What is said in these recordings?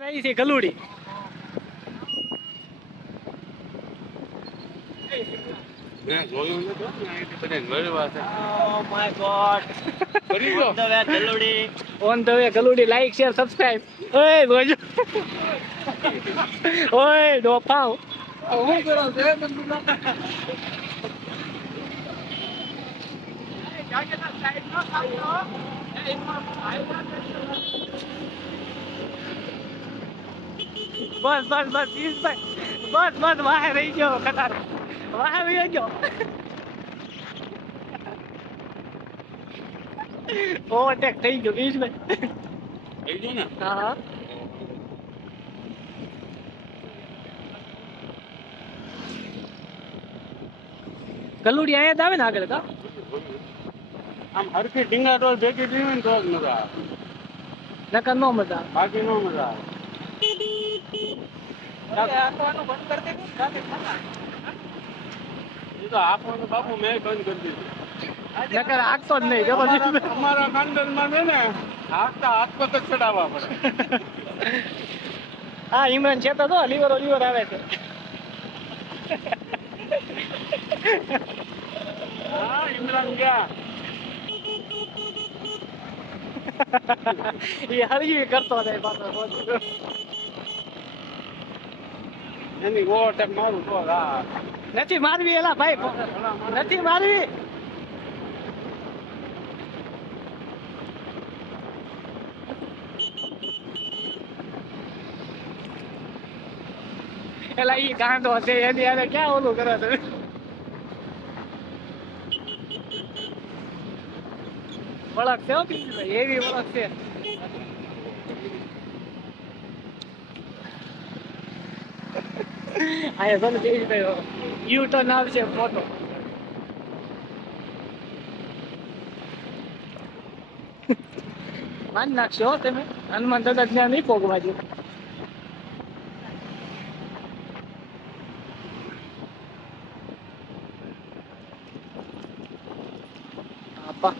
આવી છે ગલુડી. મેં જોયું નતું ને અહીંથી બધાને મળ્યા છે. Oh my god. કરી દો. On the way ગલુડી લાઈક શેર સબસ્ક્રાઇબ. ઓય બોજો. ઓય ડોફાઓ. હું કરો છે બંદુલા? બસ બસ બસ પિયુષભાઈ બસ બસ વાહે રહી ગયો કતાર વાહે રહી ગયો. ઓવરટેક થઈ ગયો પિયુષભાઈ. થઈ ગયું ને? હા ગલુડી અહીંયા જ આવે ને આગળ કા આમ હરખી ઢીંગા ટોલ ભેગી થઈ હોય ને તો જ મજા આવે. નકર નો મજા બાકી નો મજા આવે. એ તો આપવાનું બાપુ મેં બંધ કરી દીધું. નકર આગતો જ નહીં અમારા ખાનદાનમાં છે ને હાથતા હાથ પગ જ ચડાવવા પડે. હા ઇમરાન છે તો લીવર આવે છે. હા ઇમરાન ગયા. એ હરી કરતો નહીં પાછો એની ઓવરટેક મારું તો હા નથી મારવી એલા ભાઈ નથી મારવી. એલા ઈ ગાંડો છે એની યારે ક્યાં ઓલું કરે છે. વળખ છે હો પિયુષભાઈ, એવી વળખ છે. આયા ભલે પિયુષભાઈ યુ ટર્ન આવશે મોટો. માન નાખશો હો તમે હનુમાન દાદા ત્યાં નહીં પોગવા દો. આપા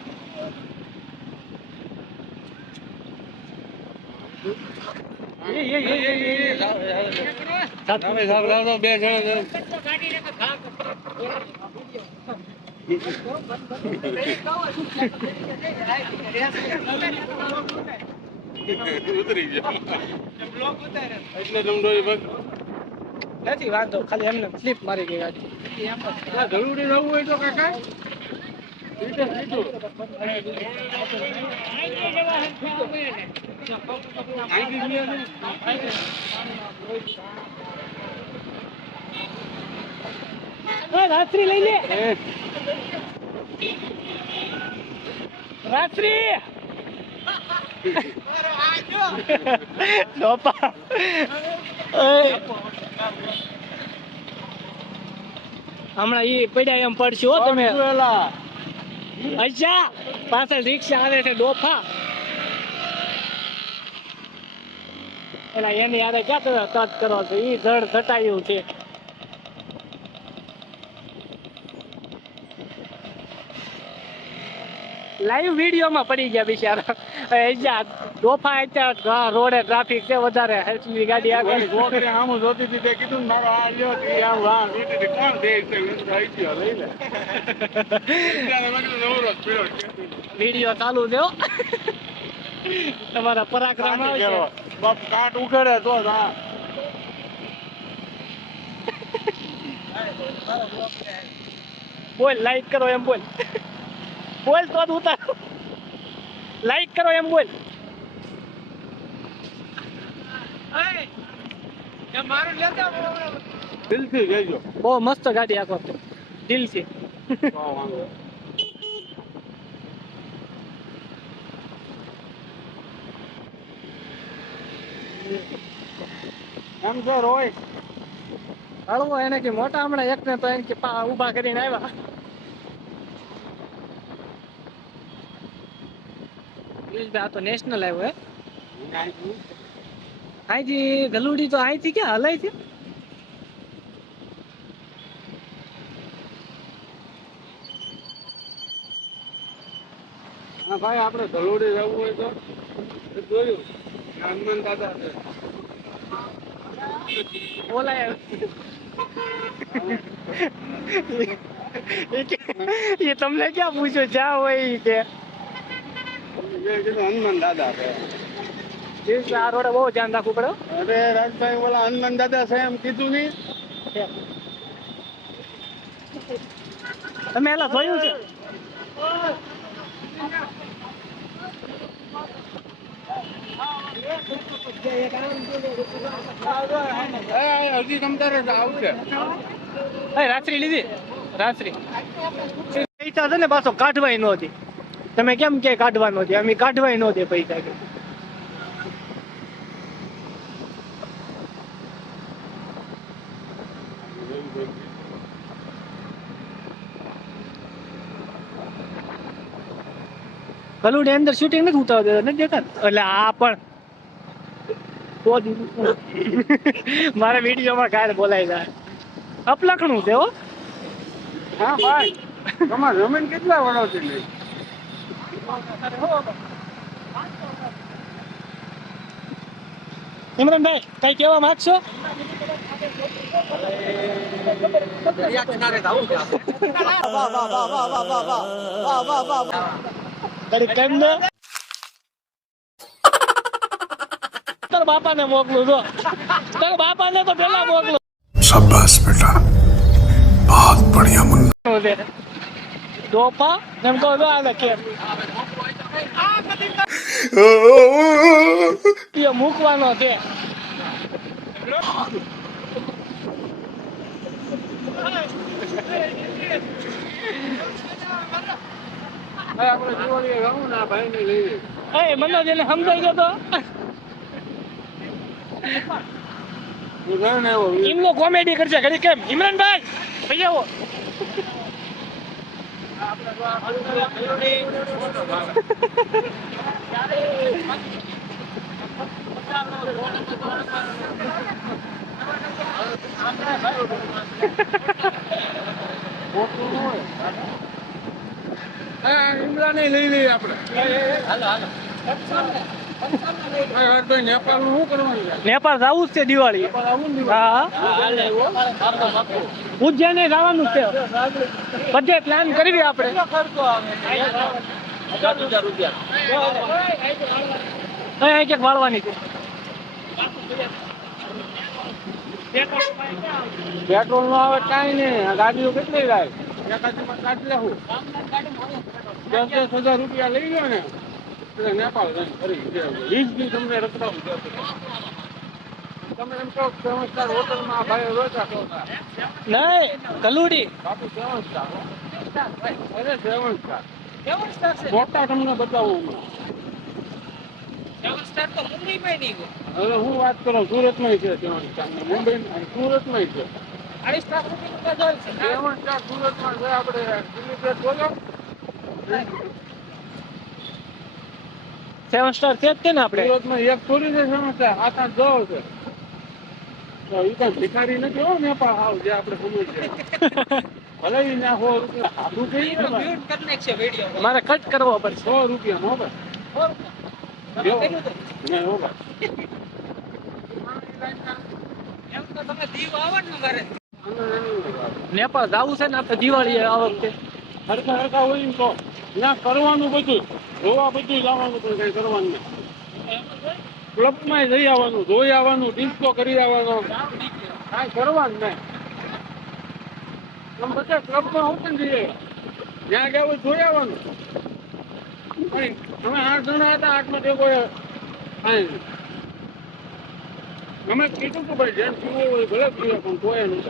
બે જણા ઉતરી ગયા એટલે રમડોઈ બસ નથી વાંધો ખાલી એમને સ્લીપ મારી ગઈ ગાડી. જરૂરી રહેવું હોય તો કાકા રાત્રિ લઈ લે રાત્રિ ડોપા. હમણાં ઈ પડ્યા એમ પડશો હો તમે. અચ્છા પાછળ રિક્ષા આવે છે ડોફા. એલા એની યારે ક્યાં તમે તત કરો છો? ઈ જડ ઘટાયું છે. લાઈવ વિડીયોમાં પડી ગયા બિચારા. ડોફા અત્યારે રોડે ટ્રાફિક છે વધારે હેલ્થની ગાડી આગળ. છોકરી આમ જોતી હતી તે કીધું ને મારો આ લ્યો કે આમ વાહ લીટી થી કોણ દે છે આવી ગયો લઈ લે. અત્યારે મેં કીધું નવરો જ પીળો છે. વિડીયો ચાલુ છે હો. તમારા પરાક્રમ બાપ કાટ ઉખેડે તો હા બોલ લાઈક કરો એમ બોલ. બોલ તો જ ઉતારો. લાઈક કરો એમ બોલ. દિલથી જઈજો. બહુ મસ્ત ગાડી આખો દિલથી. એમ છે રોય હળવો એને કે મોટા હમણાં એક ને તો એને કે ઉભા કરીને આવ્યા. આ તો નેશનલ આવ્યો હે. અહીંથી ગલુડી તો અહીંથી ક્યાં હલાય છે? હા ભાઈ આપણે ધલોડી જવું હોય તો જોયું હનુમાન દાદા બોલાય એ તમને ક્યાં પૂછ્યો જ્યાં હોય ઈ કે હનુમાન દાદા છે. આ રોડે બહુ ધ્યાન રાખવું પડે હો. અરે રાજભાઈ ઓલા હનુમાન દાદા છે એમ કીધું નહીં. તમે એલા જોયું છે? હજી તમતારે આવશે. રાત્રી લીધી રાત્રી પૈસા છે ને પાછો કાઢવાય નહોતી. તમે કેમ કે કાઢવા નહોતી? અમે કાઢવાય નહોતી પૈસા કે કલુડી અંદર શૂટિંગ નથી ઉતારવા નથી દેતા એટલે આ પણ તો મારા વિડીયોમાં કાંઈ બોલાય જાય અપલખણું છે હો. હા ભાઈ તમારે જમીન કેટલા વર્ષથી લઈ? ઇમરાનભાઈ કઈ કહેવા માંગશો? તારા બાપાને મોકલું જો તારા બાપાને તો પેલા મોકલું. शाबाश बेटा बहुत बढ़िया मुन्ना ડોપા એમ કહો જો આને કેમ એ મૂકવાનો છે. આપણે દિવાળીએ ગયું ના ભાઈ ને લઈ એ મને જેને સમજાઈ ગયો તો એમનો કોમેડી કરશે ઘડી કેમ ઇમરાનભાઈ ભાઈ આવો ઇમરાને લઈ લઈએ આપણે. નેપાળ નું શું કરવાનું? નેપાળ જવું જ છે દિવાળી. હા ઉજ્જૈન જવાનું છે બધે પ્લાન કરી આપણે. ક્યાંક વાળવાની છે. પેટ્રોલ નો આવે કાંઈ નહીં. ગાડીઓ કેટલી જાય એકાદીમાં કાઢી લેવું. 10,000 રૂપિયા લઈ ગયો ને એટલે નેપાળ જઈને ફરી લીઝ બી તમને રખડાવું છે. તમે એમ કહો 7 સ્ટાર હોટલમાં ભાઈ રોતા છો નહીં કલુડી બાપુ 7 સ્ટાર. અરે 7 સ્ટાર મોટા તમને બતાવું હમણાં. હવે હું વાત કરું સુરતમાં છે 7 સ્ટાર મુંબઈ સુરતમાં છે 7 સ્ટાર સુરતમાં છે. આપણે દિલ્હી બોલો 7 સ્ટાર છે જ તે ને આપણે. સુરતમાં એક થોડી છે 7 સ્ટાર 7-8 જવો છે. તો એ કઈ ભિખારી નથી હો નેપાળ હાવ જે આપણે સમજ છે. ભલે ઈ ના 100 રૂપિયા સાદું થઈ ગયું મારે કટ કરવો પડશે. 100 રૂપિયા નો ભાઈ નહીં હો ભાઈ. નેપાળ જવું છે ને આપણે દિવાળી આ વખતે. હરખા હોય ને તો ત્યાં કરવાનું બધું જોવા બધું જવાનું પણ કઈ કરવાનું નહીં. ક્લબમાં જઈ આવવાનું જોઈ આવવાનું ડિસ્કો કરી આવવાનો કાંઈ કરવાનું નહીં. તમે બધા ક્લબમાં હોતે ને જઈએ જ્યાં ગયા હોય જોઈ આવવાનું. અમે 8 જણા હતા 8માં તે કોઈ કાંઈ નહીં. અમે કીધું કે ભાઈ જેમ પીવો હોય ભલે પીવે પણ કોઈ નહીં.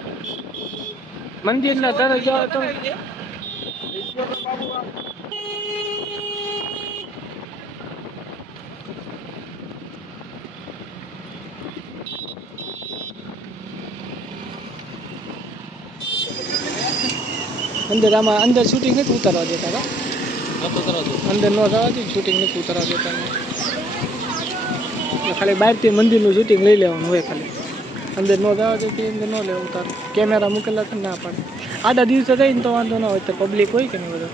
મંદિરના દરે જાવ તો અંદર આમાં અંદર શૂટિંગ નથી ઉતારવા દેતા કા અંદર ન જવા દે શૂટિંગ નથી ઉતારવા દેતા. ખાલી બહારથી મંદિરનું શૂટિંગ લઈ લેવાનું હોય ખાલી. અંદર ન જવા દેતી અંદર ન લેવું ઉતાર. કેમેરા મૂકેલા તો ના પાડે. આડા દિવસે જઈને તો વાંધો ના હોય તો પબ્લિક હોય કે નહીં બધા.